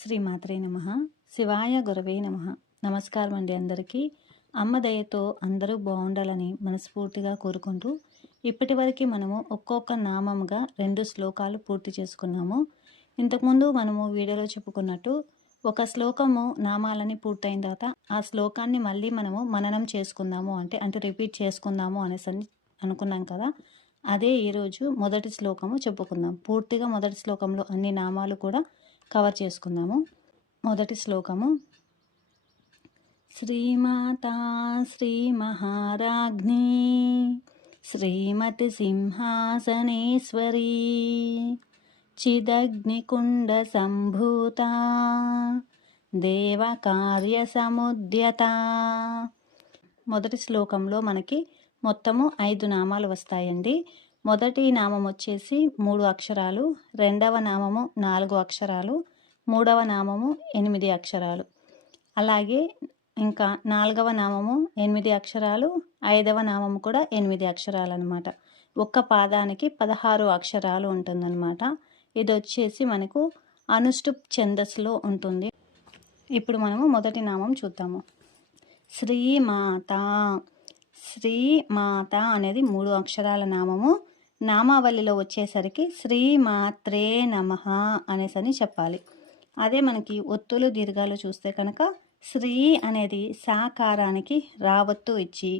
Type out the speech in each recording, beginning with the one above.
శ్రీమాత్రే నమః. శివాయ గురవే నమః. నమస్కారం అండి అందరికీ. అమ్మ దయతో అందరూ బాగుండాలని మనస్ఫూర్తిగా కోరుకుంటూ ఇప్పటివరకు మనము ఒక్కొక్క నామముగా 2 శ్లోకాలు పూర్తి చేసుకున్నాము. ఇంతకుముందు మనము వీడియోలో చెప్పుకున్నట్టు ఒక శ్లోకము నామాలని పూర్తయిన తర్వాత ఆ శ్లోకాన్ని మళ్ళీ మనము మననం చేసుకుందాము అంటే రిపీట్ చేసుకుందాము అనేసి అనుకున్నాం కదా. అదే ఈరోజు మొదటి శ్లోకము చెప్పుకుందాం. పూర్తిగా మొదటి శ్లోకంలో అన్ని నామాలు కూడా కవర్ చేసుకుందాము. మొదటి శ్లోకము: శ్రీమాతా శ్రీ మహారాజ్ఞి శ్రీమతి సింహాసనేశ్వరీ చిదగ్నికుండ సంభూత దేవకార్య సముద్యత. మొదటి శ్లోకంలో మనకి మొత్తము 5 నామాలు వస్తాయండి. మొదటి నామం వచ్చేసి 3 అక్షరాలు, రెండవ నామము 4 అక్షరాలు, మూడవ నామము 8 అక్షరాలు, అలాగే ఇంకా 4వ నామము 8 అక్షరాలు, 5వ నామము కూడా 8 అక్షరాలు అనమాట. ఒక్క పాదానికి 16 అక్షరాలు ఉంటుందన్నమాట. ఇది వచ్చేసి మనకు అనుష్టుప్ ఛందస్సులో ఉంటుంది. ఇప్పుడు మనము మొదటి నామం చూద్దాము. శ్రీమాత. శ్రీమాత అనేది 3 అక్షరాల నామము. నామావళిలో వచ్చేసరికి శ్రీమాత్రే నమః అనేసని చెప్పాలి. అదే మనకి ఒత్తులు దీర్ఘాలు చూస్తే కనుక శ్రీ అనేది సాకారానికి రావత్తు ఇచ్చి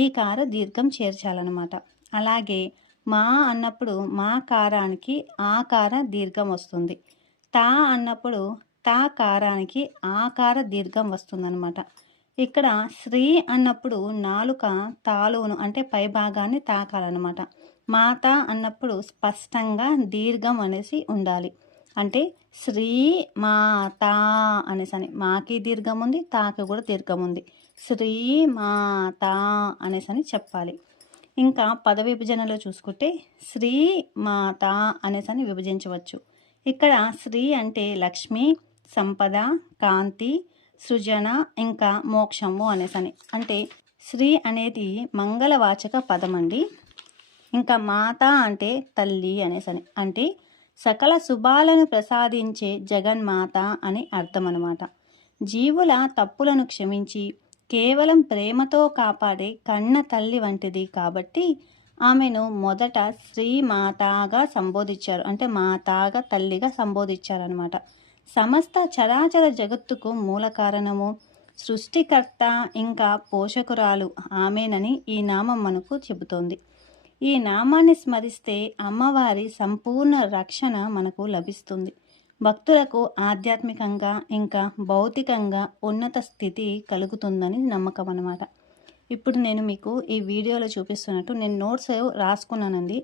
ఈ కార దీర్ఘం చేర్చాలన్నమాట. అలాగే మా అన్నప్పుడు మా కారానికి ఆకార దీర్ఘం వస్తుంది. తా అన్నప్పుడు తా కారానికి ఆకార దీర్ఘం వస్తుందన్నమాట. ఇక్కడ శ్రీ అన్నప్పుడు నాలుక తాలును అంటే పై భాగాన్ని తాకాలన్నమాట. మాత అన్నప్పుడు స్పష్టంగా దీర్ఘం అనేసి ఉండాలి. అంటే శ్రీ మాత అనేసని మాకి దీర్ఘం ఉంది, తాకి కూడా దీర్ఘం ఉంది. శ్రీ మాత అనేసని చెప్పాలి. ఇంకా పద విభజనలో చూసుకుంటే శ్రీ మాత అనేసని విభజించవచ్చు. ఇక్కడ శ్రీ అంటే లక్ష్మి, సంపద, కాంతి, సృజన, ఇంకా మోక్షము అనేసని. అంటే శ్రీ అనేది మంగళవాచక పదం అండి. ఇంకా మాత అంటే తల్లి అనేసని. అంటే సకల శుభాలను ప్రసాదించే జగన్మాత అని అర్థం అన్నమాట. జీవుల తప్పులను క్షమించి కేవలం ప్రేమతో కాపాడే కన్న తల్లి వంటిది కాబట్టి ఆమెను మొదట శ్రీమాతగా సంబోధించారు. అంటే మాతాగా తల్లిగా సంబోధించారనమాట. సమస్త చరాచర జగత్తుకు మూల కారణము, సృష్టికర్త, ఇంకా పోషకురాలు ఆమెనని ఈ నామం మనకు చెబుతోంది. ఈ నామాన్ని స్మరిస్తే అమ్మవారి సంపూర్ణ రక్షణ మనకు లభిస్తుంది. భక్తులకు ఆధ్యాత్మికంగా ఇంకా భౌతికంగా ఉన్నత స్థితి కలుగుతుందని నమ్మకం అన్నమాట. ఇప్పుడు నేను మీకు ఈ వీడియోలో చూపిస్తున్నట్టు నేను నోట్స్ రాసుకున్నానండి.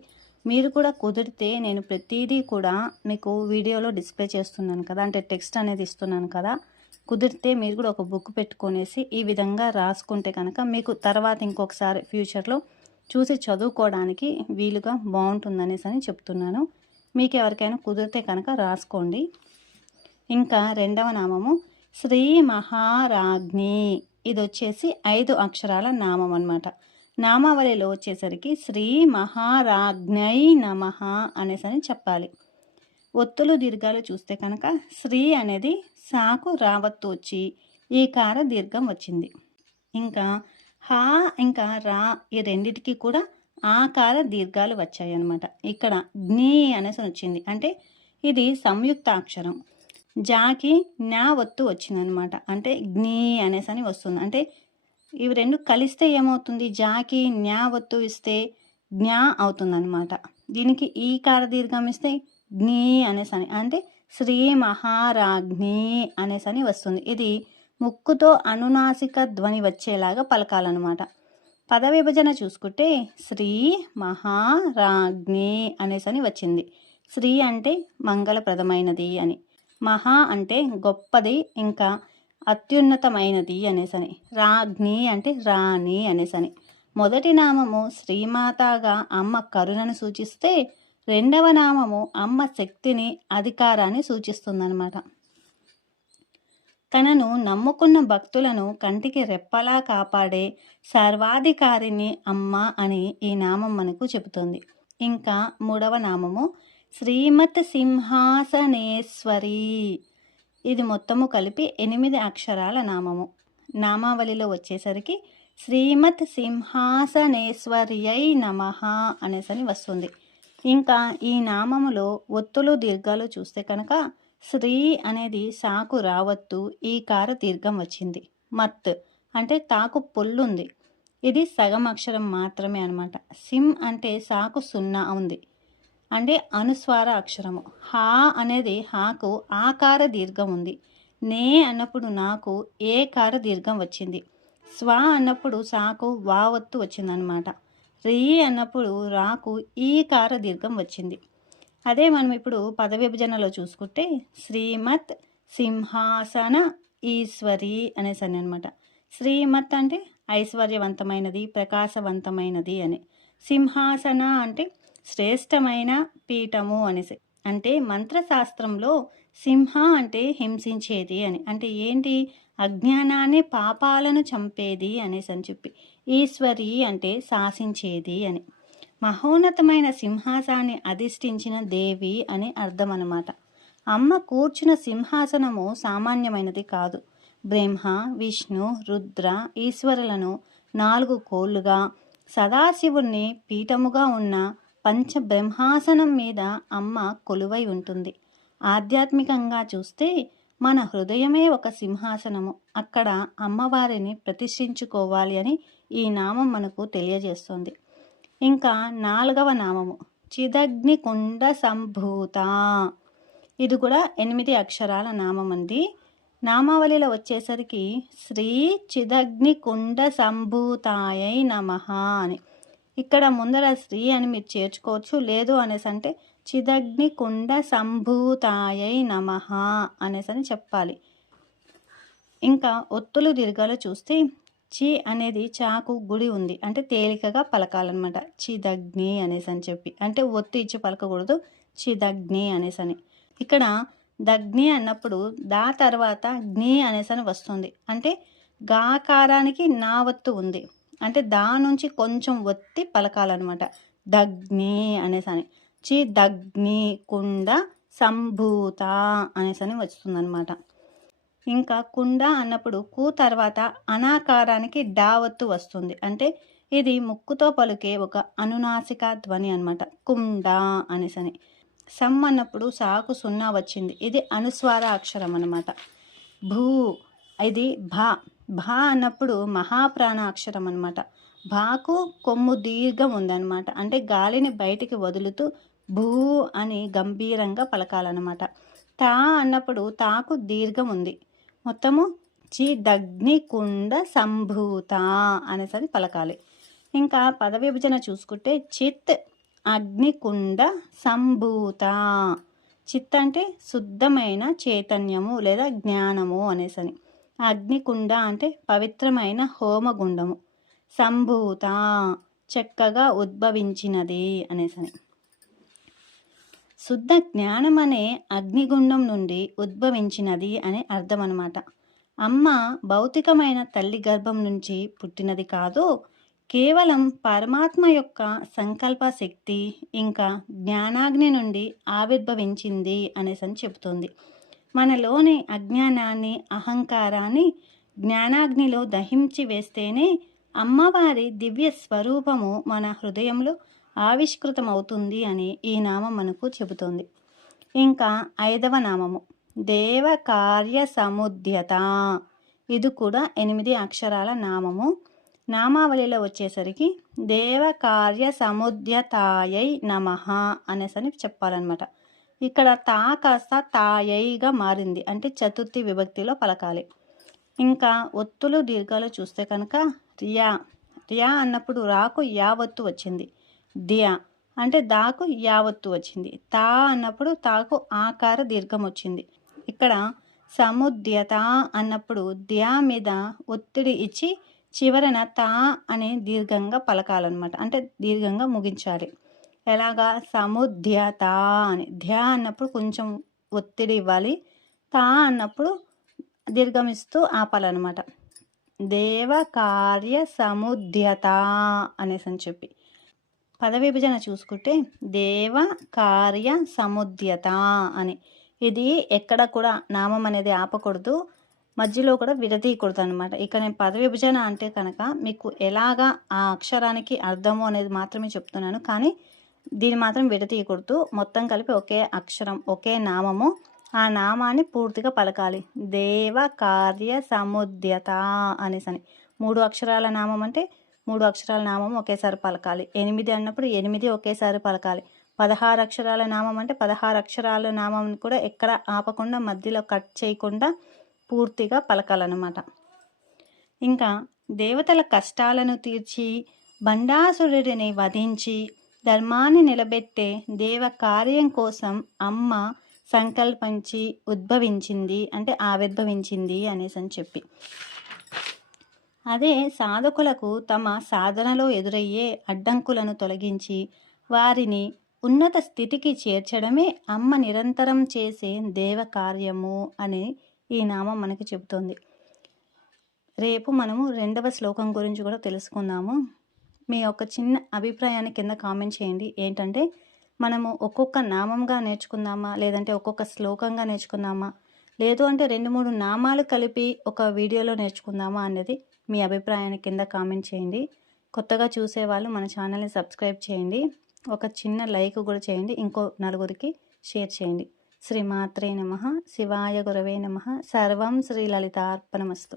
మీరు కూడా కుదిరితే నేను ప్రతిదీ కూడా మీకు వీడియోలో డిస్ప్లే చేస్తున్నాను కదా, అంటే టెక్స్ట్ అనేది ఇస్తున్నాను కదా. కుదిరితే మీరు కూడా ఒక బుక్ పెట్టుకొనేసి ఈ విధంగా రాసుకుంటే కనుక మీకు తర్వాత ఇంకొకసారి ఫ్యూచర్లో చూసి చదువుకోవడానికి వీలుగా బాగుంటుందనేసి అని చెప్తున్నాను. మీకు ఎవరికైనా కుదిరితే కనుక రాసుకోండి. ఇంకా రెండవ నామము శ్రీ మహారాజ్ఞి. ఇది వచ్చేసి 5 అక్షరాల నామం అన్నమాట. నామావళిలో వచ్చేసరికి శ్రీ మహారాజ్ఞై నమః అనేసని చెప్పాలి. ఒత్తులు దీర్ఘాలు చూస్తే కనుక శ్రీ అనేది సాకు రావత్తు వచ్చి ఈ కార దీర్ఘం వచ్చింది. ఇంకా హా ఇంకా రా ఈ రెండిటికి కూడా ఆకార దీర్ఘాలు వచ్చాయి అన్నమాట. ఇక్కడ జ్ఞి అనేసి వచ్చింది. అంటే ఇది సంయుక్త అక్షరం. జాకి జ్ఞా ఒత్తు వచ్చిందనమాట. అంటే జ్ఞి అనేసి అని వస్తుంది. అంటే ఇవి రెండు కలిస్తే ఏమవుతుంది? జాకి జ్ఞా ఒత్తు ఇస్తే జ్ఞా అవుతుందన్నమాట. దీనికి ఈ కార దీర్ఘం ఇస్తే జ్ఞి అనేసని, అంటే శ్రీ మహారాజ్ఞి అనేసని వస్తుంది. ఇది ముక్కుతో అనునాసిక ధ్వని వచ్చేలాగా పలకాలన్నమాట. పద విభజన చూసుకుంటే శ్రీ మహారాజ్ఞి అనేసని వచ్చింది. శ్రీ అంటే మంగళప్రదమైనది అని, మహా అంటే గొప్పది ఇంకా అత్యున్నతమైనది అనేసని, రాజ్ఞి అంటే రాణి అనేసని. మొదటి నామము శ్రీమాతగా అమ్మ కరుణను సూచిస్తే రెండవ నామము అమ్మ శక్తిని, అధికారాన్ని సూచిస్తుందన్నమాట. తనను నమ్ముకున్న భక్తులను కంటికి రెప్పలా కాపాడే సర్వాధికారిని అమ్మ అని ఈ నామం మనకు చెబుతుంది. ఇంకా మూడవ నామము శ్రీమత్ సింహాసనేశ్వరి. ఇది మొత్తము కలిపి 8 అక్షరాల నామము. నామావళిలో వచ్చేసరికి శ్రీమత్ సింహాసనేశ్వర్యై నమః అనేసని వస్తుంది. ఇంకా ఈ నామములో ఒత్తులు దీర్ఘాలు చూస్తే కనుక శ్రీ అనేది సాకు రావత్తు ఈకార దీర్ఘం వచ్చింది. మత్ అంటే తాకు పొల్లుంది, ఇది సగం అక్షరం మాత్రమే అనమాట. సిం అంటే సాకు సున్నా ఉంది, అంటే అనుస్వార అక్షరము. హా అనేది హాకు ఆకార దీర్ఘం ఉంది. నే అన్నప్పుడు నాకు ఏకార దీర్ఘం వచ్చింది. స్వ అన్నప్పుడు సాకు వావత్తు వచ్చిందనమాట. రీ అన్నప్పుడు రాకు ఈకార దీర్ఘం వచ్చింది. అదే మనం ఇప్పుడు పద విభజనలో చూసుకుంటే శ్రీమత్ సింహాసన ఈశ్వరి అనేసి అని అనమాట. శ్రీమత్ అంటే ఐశ్వర్యవంతమైనది, ప్రకాశవంతమైనది అని. సింహాసన అంటే శ్రేష్టమైన పీఠము అనేసి. అంటే మంత్రశాస్త్రంలో సింహ అంటే హింసించేది అని. అంటే ఏంటి? అజ్ఞానాన్ని పాపాలను చంపేది అనేసి అని చెప్పి. ఈశ్వరి అంటే శాసించేది అని. మహోన్నతమైన సింహాసాన్ని అధిష్ఠించిన దేవి అని అర్థం అన్నమాట. అమ్మ కూర్చున్న సింహాసనము సామాన్యమైనది కాదు. బ్రహ్మ, విష్ణు, రుద్ర, ఈశ్వరులను 4 కోళ్లుగా, సదాశివుణ్ణి పీఠముగా ఉన్న పంచబ్రహ్మాసనం మీద అమ్మ కొలువై ఉంటుంది. ఆధ్యాత్మికంగా చూస్తే మన హృదయమే ఒక సింహాసనము. అక్కడ అమ్మవారిని ప్రతిష్ఠించుకోవాలి అని ఈ నామం మనకు తెలియజేస్తుంది. ఇంకా 4వ నామము చిదగ్ని కుండ సంభూత. ఇది కూడా 8 అక్షరాల నామం అండి. నామావళిలో వచ్చేసరికి శ్రీ చిదగ్ని కుండ సంభూతాయై నమః అని. ఇక్కడ ముందర శ్రీ అని మీరు చేర్చుకోవచ్చు, లేదు అనేసి అంటే చిదగ్ని కుండ సంభూతాయై నమః అనేసి అని చెప్పాలి. ఇంకా ఒత్తులు దీర్ఘాలు చూస్తే చి అనేది చాకు గుడి ఉంది, అంటే తేలికగా పలకాలన్నమాట. చిదగ్ని అనేసి అని చెప్పి, అంటే ఒత్తు ఇచ్చి పలకకూడదు, చిదగ్ని అనేసి అని. ఇక్కడ దగ్ని అన్నప్పుడు దా తర్వాత గ్ని అనేసి అని వస్తుంది. అంటే గాకారానికి నా ఒత్తు ఉంది, అంటే దా నుంచి కొంచెం ఒత్తి పలకాలన్నమాట. దగ్ని అనేసి అని. చిదగ్ని కుండ సంభూత అనేసి అని వస్తుందన్నమాట. ఇంకా కుండ అన్నప్పుడు కు తర్వాత అనాకారానికి డావత్తు వస్తుంది, అంటే ఇది ముక్కుతో పలికే ఒక అనునాసిక ధ్వని అనమాట. కుండ అనేసని. సమ్ అన్నప్పుడు సాకు సున్నా వచ్చింది, ఇది అనుస్వార అక్షరం అనమాట. భూ ఇది భా. భా అన్నప్పుడు మహాప్రాణ అక్షరం అనమాట. భాకు కొమ్ము దీర్ఘం ఉందన్నమాట, అంటే గాలిని బయటికి వదులుతూ భూ అని గంభీరంగా పలకాలన్నమాట. తా అన్నప్పుడు తాకు దీర్ఘం ఉంది. మొత్తము చిదగ్ని కుండ సంభూత అనేసరి పలకాలి. ఇంకా పద విభజన చూసుకుంటే చిత్ అగ్నికుండ సంభూత. చిత్ అంటే శుద్ధమైన చైతన్యము లేదా జ్ఞానము అనేసని. అగ్నికుండ అంటే పవిత్రమైన హోమగుండము. సంభూత చక్కగా ఉద్భవించినది అనేసని. శుద్ధ జ్ఞానం అనే అగ్నిగుండం నుండి ఉద్భవించినది అనే అర్థం అన్నమాట. అమ్మ భౌతికమైన తల్లి గర్భం నుంచి పుట్టినది కాదు, కేవలం పరమాత్మ యొక్క సంకల్ప శక్తి ఇంకా జ్ఞానాగ్ని నుండి ఆవిర్భవించింది అనేసి చెబుతుంది. మనలోని అజ్ఞానాన్ని, అహంకారాన్ని జ్ఞానాగ్నిలో దహించి వేస్తేనే అమ్మవారి దివ్య స్వరూపము మన హృదయంలో ఆవిష్కృతమవుతుంది అని ఈ నామం మనకు చెబుతోంది. ఇంకా 5వ నామము దేవకార్య సముద్యత. ఇది కూడా 8 అక్షరాల నామము. నామావళిలో వచ్చేసరికి దేవకార్య సముద్యతాయై నమః అనేసని చెప్పాలన్నమాట. ఇక్కడ తా కాస్త తాయైగా మారింది, అంటే చతుర్థి విభక్తిలో పలకాలి. ఇంకా ఒత్తులు దీర్ఘాలు చూస్తే కనుక రియా. రియా అన్నప్పుడు రాకు యావత్తు వచ్చింది. దియా అంటే దాకు యావత్తు వచ్చింది. తా అన్నప్పుడు తాకు ఆకార దీర్ఘం వచ్చింది. ఇక్కడ సముద్యత అన్నప్పుడు దియా మీద ఒత్తిడి ఇచ్చి చివరన తా అనే దీర్ఘంగా పలకాలన్నమాట, అంటే దీర్ఘంగా ముగించాలి. ఎలాగా? సముద్యత అని. ధ్యా అన్నప్పుడు కొంచెం ఒత్తిడి ఇవ్వాలి, తా అన్నప్పుడు దీర్ఘమిస్తూ ఆపాలన్నమాట. దేవకార్య సముద్యత అనేసి అని చెప్పి. పద విభజన చూసుకుంటే దేవ కార్య సముద్యత అని. ఇది ఎక్కడ కూడా నామం అనేది ఆపకూడదు, మధ్యలో కూడా విడదీయకూడదు అనమాట. ఇక నేను పద విభజన అంటే కనుక మీకు ఎలాగా ఆ అక్షరానికి అర్థము అనేది మాత్రమే చెప్తున్నాను, కానీ దీన్ని మాత్రం విడదీయకూడదు. మొత్తం కలిపి ఒకే అక్షరం, ఒకే నామము. ఆ నామాన్ని పూర్తిగా పలకాలి. దేవ కార్య సముద్యత అనేసని 3 అక్షరాల నామం అంటే 3 అక్షరాల నామం ఒకేసారి పలకాలి. 8 అన్నప్పుడు 8 ఒకేసారి పలకాలి. 16 అక్షరాల నామం అంటే 16 అక్షరాల నామం కూడా ఎక్కడ ఆపకుండా, మధ్యలో కట్ చేయకుండా పూర్తిగా పలకాలన్నమాట. ఇంకా దేవతల కష్టాలను తీర్చి బండాసురుడిని వధించి ధర్మాన్ని నిలబెట్టే దేవ కార్యం కోసం అమ్మ సంకల్పించి ఉద్భవించింది, అంటే ఆవిర్భవించింది అనేసి అని చెప్పి. అదే సాధకులకు తమ సాధనలో ఎదురయ్యే అడ్డంకులను తొలగించి వారిని ఉన్నత స్థితికి చేర్చడమే అమ్మ నిరంతరం చేసే దేవ కార్యము అని ఈ నామం మనకి చెబుతోంది. రేపు మనము 2వ శ్లోకం గురించి కూడా తెలుసుకుందాము. మీ యొక్క చిన్న అభిప్రాయాన్ని కింద కామెంట్ చేయండి. ఏంటంటే మనము ఒక్కొక్క నామంగా నేర్చుకుందామా, లేదంటే ఒక్కొక్క శ్లోకంగా నేర్చుకుందామా, లేదు అంటే 2-3 నామాలు కలిపి ఒక వీడియోలో నేర్చుకుందామా అన్నది మీ అభిప్రాయాన్ని కింద కామెంట్ చేయండి. కొత్తగా చూసేవాళ్ళు మన ఛానల్ని సబ్స్క్రైబ్ చేయండి. ఒక చిన్న లైక్ కూడా చేయండి. ఇంకో నలుగురికి షేర్ చేయండి. శ్రీమాత్రే నమః. శివాయ గురవే నమః. సర్వం శ్రీ లలితార్పణమస్తు.